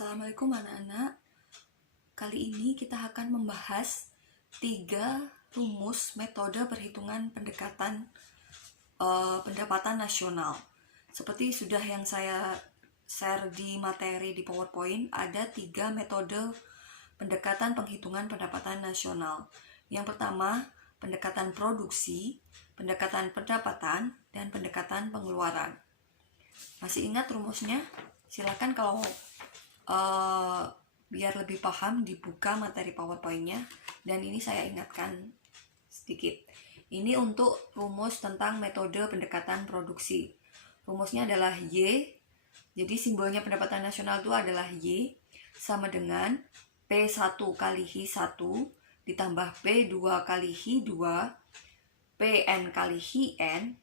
Assalamualaikum anak-anak. Kali ini kita akan membahas 3 rumus metode perhitungan pendekatan pendapatan nasional. Seperti sudah yang saya share di materi di PowerPoint, ada 3 metode pendekatan penghitungan pendapatan nasional. Yang pertama, pendekatan produksi, pendekatan pendapatan, dan pendekatan pengeluaran. Masih ingat rumusnya? Silakan kalau biar lebih paham dibuka materi PowerPoint-nya, dan ini saya ingatkan sedikit. Ini untuk rumus tentang metode pendekatan produksi. Rumusnya adalah Y. Jadi simbolnya pendapatan nasional itu adalah Y sama dengan P1 kali Hi1 ditambah P2 kali Hi2 PN kali Hn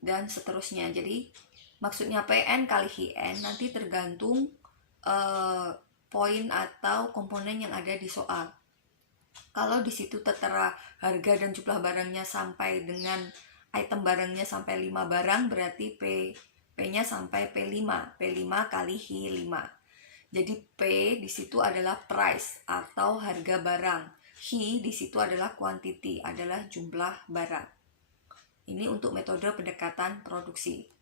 dan seterusnya. Jadi maksudnya PN kali Hn nanti tergantung poin atau komponen yang ada di soal. Kalau di situ tertera harga dan jumlah barangnya sampai dengan item barangnya sampai 5 barang, berarti P-nya sampai P5 kali Hi5. Jadi P di situ adalah price atau harga barang. Hi di situ adalah quantity, adalah jumlah barang. Ini untuk metode pendekatan produksi.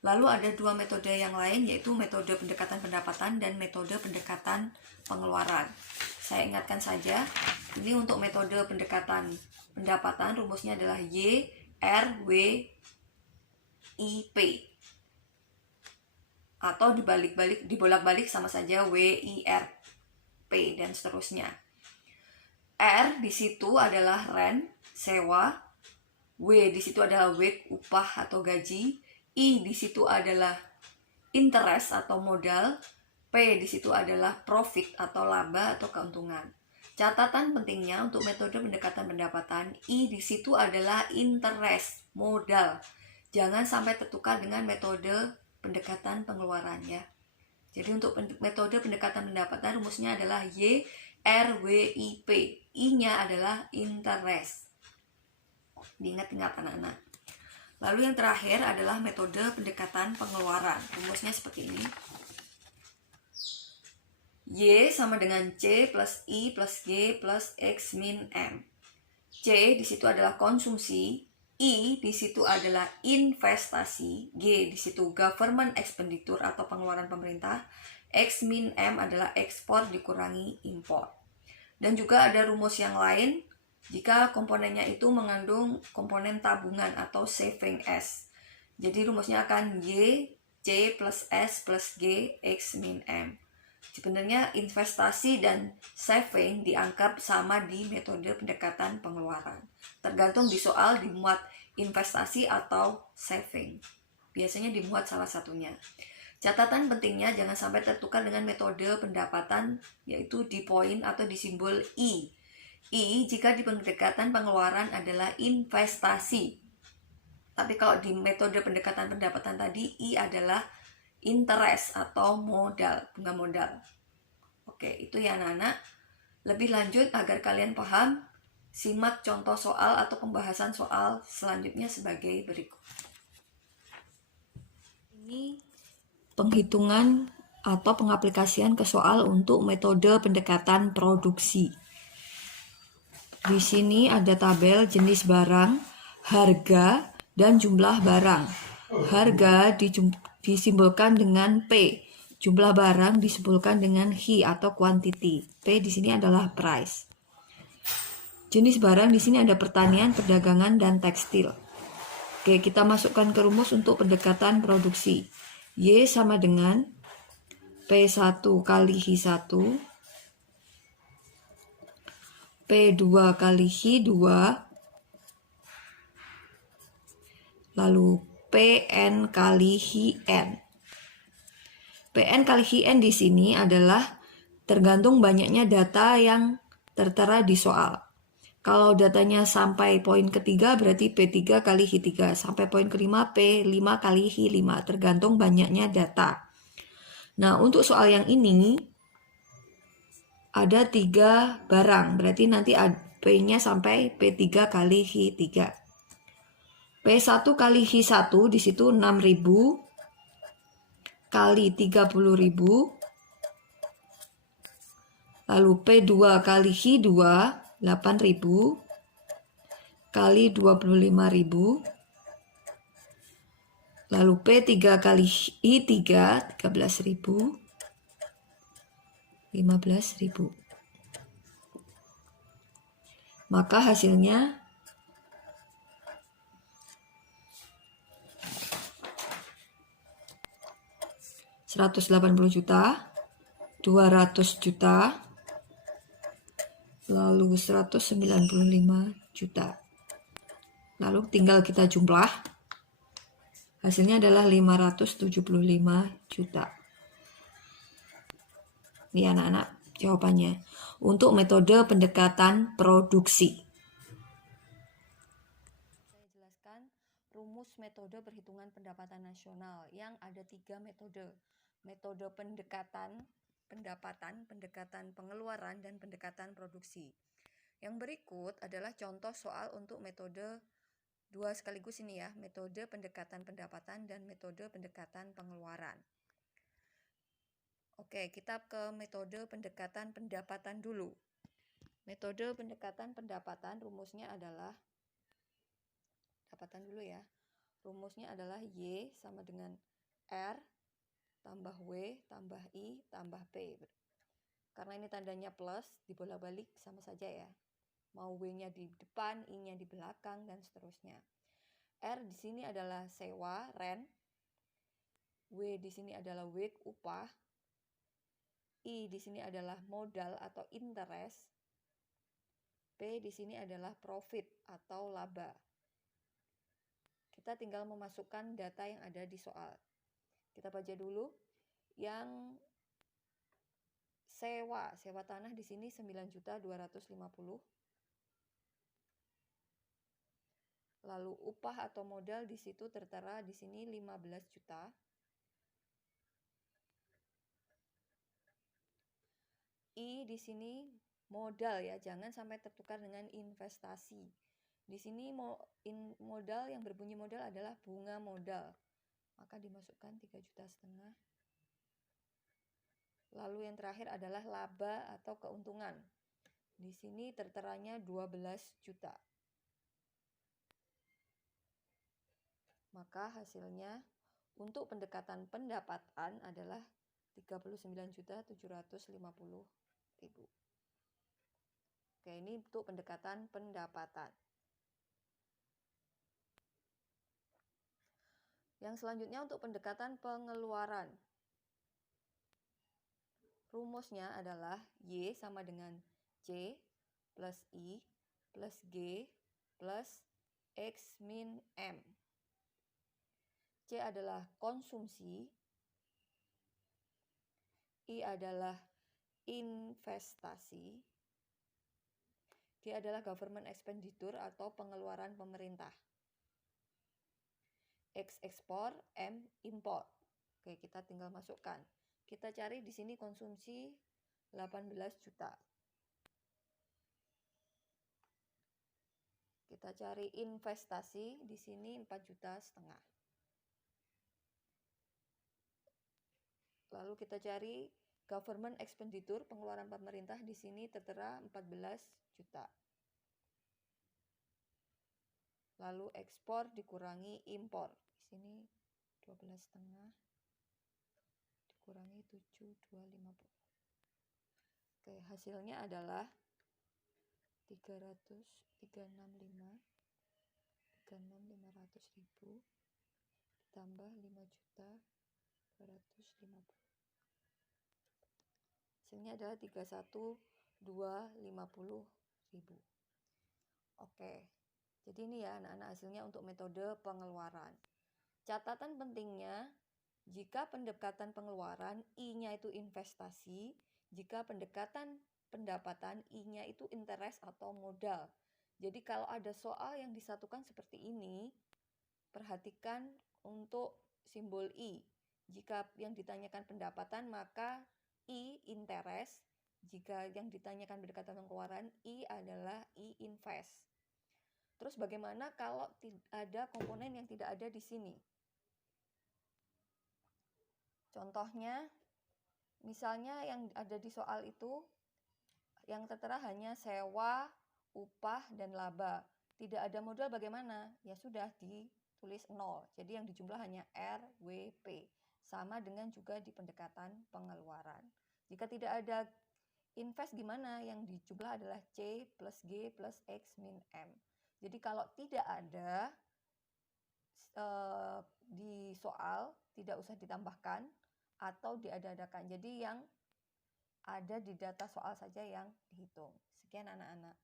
Lalu ada 2 metode yang lain, yaitu metode pendekatan pendapatan dan metode pendekatan pengeluaran. Saya ingatkan saja, ini untuk metode pendekatan pendapatan, rumusnya adalah Y, R, W, I, P. Atau dibolak-balik sama saja W, I, R, P, dan seterusnya. R di situ adalah rent, sewa. W di situ adalah wage, upah atau gaji. I di situ adalah interest atau modal. P di situ adalah profit atau laba atau keuntungan. Catatan pentingnya untuk metode pendekatan pendapatan, I di situ adalah interest, modal. Jangan sampai tertukar dengan metode pendekatan pengeluaran ya. Jadi untuk metode pendekatan pendapatan rumusnya adalah Y, R, W, I, P. I-nya adalah interest. Diingat-ingat anak-anak. Lalu yang terakhir adalah metode pendekatan pengeluaran. Rumusnya seperti ini. Y sama dengan C plus I plus G plus X min M. C di situ adalah konsumsi, I di situ adalah investasi, G di situ government expenditure atau pengeluaran pemerintah, X min M adalah ekspor dikurangi impor. Dan juga ada rumus yang lain jika komponennya itu mengandung komponen tabungan atau saving S. Jadi rumusnya akan Y, C plus S plus G, X min M. Sebenarnya investasi dan saving dianggap sama di metode pendekatan pengeluaran. Tergantung di soal dimuat investasi atau saving. Biasanya dimuat salah satunya. Catatan pentingnya jangan sampai tertukar dengan metode pendapatan, yaitu di poin atau di simbol I. I jika di pendekatan pengeluaran adalah investasi. Tapi kalau di metode pendekatan pendapatan tadi, I adalah interest atau modal, bunga modal. Oke, itu ya anak-anak. Lebih lanjut agar kalian paham, simak contoh soal atau pembahasan soal selanjutnya sebagai berikut. Ini penghitungan atau pengaplikasian ke soal untuk metode pendekatan produksi. Di sini ada tabel jenis barang, harga, dan jumlah barang. Harga disimbolkan dengan P, jumlah barang disimbolkan dengan Hi atau quantity. P di sini adalah price. Jenis barang di sini ada pertanian, perdagangan, dan tekstil. Oke, kita masukkan ke rumus untuk pendekatan produksi. Y sama dengan P1 kali Hi1 P2 kali Hi2 lalu PN kali Hn. PN kali Hn di sini adalah tergantung banyaknya data yang tertera di soal. Kalau datanya sampai poin ketiga berarti P3 kali Hi3, sampai poin kelima P5 kali Hi5, tergantung banyaknya data. Nah, untuk soal yang ini ada 3 barang, berarti nanti P-nya sampai P3 kali Hi3. P1 kali Hi1 di situ 6.000 kali 30.000 Lalu P2 kali Hi2 8.000 kali 25.000. Lalu P3 kali I3 13.000 15.000. Maka hasilnya 180 juta, 200 juta, lalu 195 juta. Lalu tinggal kita jumlah. Hasilnya adalah 575 juta. Ini anak-anak jawabannya. Untuk metode pendekatan produksi. Saya jelaskan rumus metode perhitungan pendapatan nasional yang ada 3 metode. Metode pendekatan pendapatan, pendekatan pengeluaran, dan pendekatan produksi. Yang berikut adalah contoh soal untuk metode 2 sekaligus ini ya, metode pendekatan pendapatan dan metode pendekatan pengeluaran. Oke, kita ke metode pendekatan pendapatan dulu. Metode pendekatan pendapatan rumusnya adalah, pendapatan dulu ya. Rumusnya adalah Y sama dengan R tambah W tambah I tambah P. Karena ini tandanya plus, dibolak-balik sama saja ya. Mau W-nya di depan, I-nya di belakang, dan seterusnya. R di sini adalah sewa, rent. W di sini adalah wage, upah. I di sini adalah modal atau interest. P di sini adalah profit atau laba. Kita tinggal memasukkan data yang ada di soal. Kita baca dulu. Yang sewa tanah di sini 9.250.000. Lalu upah atau modal di situ tertera di sini 15 juta. I di sini modal ya, jangan sampai tertukar dengan investasi. Di sini modal yang berbunyi modal adalah bunga modal. Maka dimasukkan 3,5 juta. Lalu yang terakhir adalah laba atau keuntungan. Di sini terteranya 12 juta. Maka hasilnya untuk pendekatan pendapatan adalah 39.750.000. Oke, ini untuk pendekatan pendapatan. Yang selanjutnya untuk pendekatan pengeluaran. Rumusnya adalah Y sama dengan C plus I plus G plus X min M. C adalah konsumsi, I adalah investasi, G adalah government expenditure atau pengeluaran pemerintah. X ekspor, M import. Oke, kita tinggal masukkan. Kita cari di sini konsumsi 18 juta. Kita cari investasi di sini 4,5 juta. Lalu kita cari government expenditure, pengeluaran pemerintah di sini tertera 14 juta. Lalu ekspor dikurangi impor. Di sini 12,5 dikurangi 7.250. Oke, hasilnya adalah 365.000 ditambah 5.250.000. Hasilnya adalah 31.250.000. Oke. Jadi ini ya anak-anak hasilnya untuk metode pengeluaran. Catatan pentingnya, jika pendekatan pengeluaran I-nya itu investasi, jika pendekatan pendapatan I-nya itu interest atau modal. Jadi kalau ada soal yang disatukan seperti ini, perhatikan untuk simbol I. Jika yang ditanyakan pendapatan maka I interest, jika yang ditanyakan pendekatan pengeluaran I adalah I invest. Terus bagaimana kalau ada komponen yang tidak ada di sini? Contohnya, misalnya yang ada di soal itu Yang tertera hanya sewa, upah, dan laba. Tidak ada modal bagaimana? Ya sudah ditulis 0. Jadi yang dijumlah hanya RWP. Sama dengan juga di pendekatan pengeluaran. Jika tidak ada invest gimana? Yang dijumlah adalah C plus G plus X min M. Jadi kalau tidak ada di soal, tidak usah ditambahkan atau diada-adakan. Jadi yang ada di data soal saja yang dihitung. Sekian anak-anak.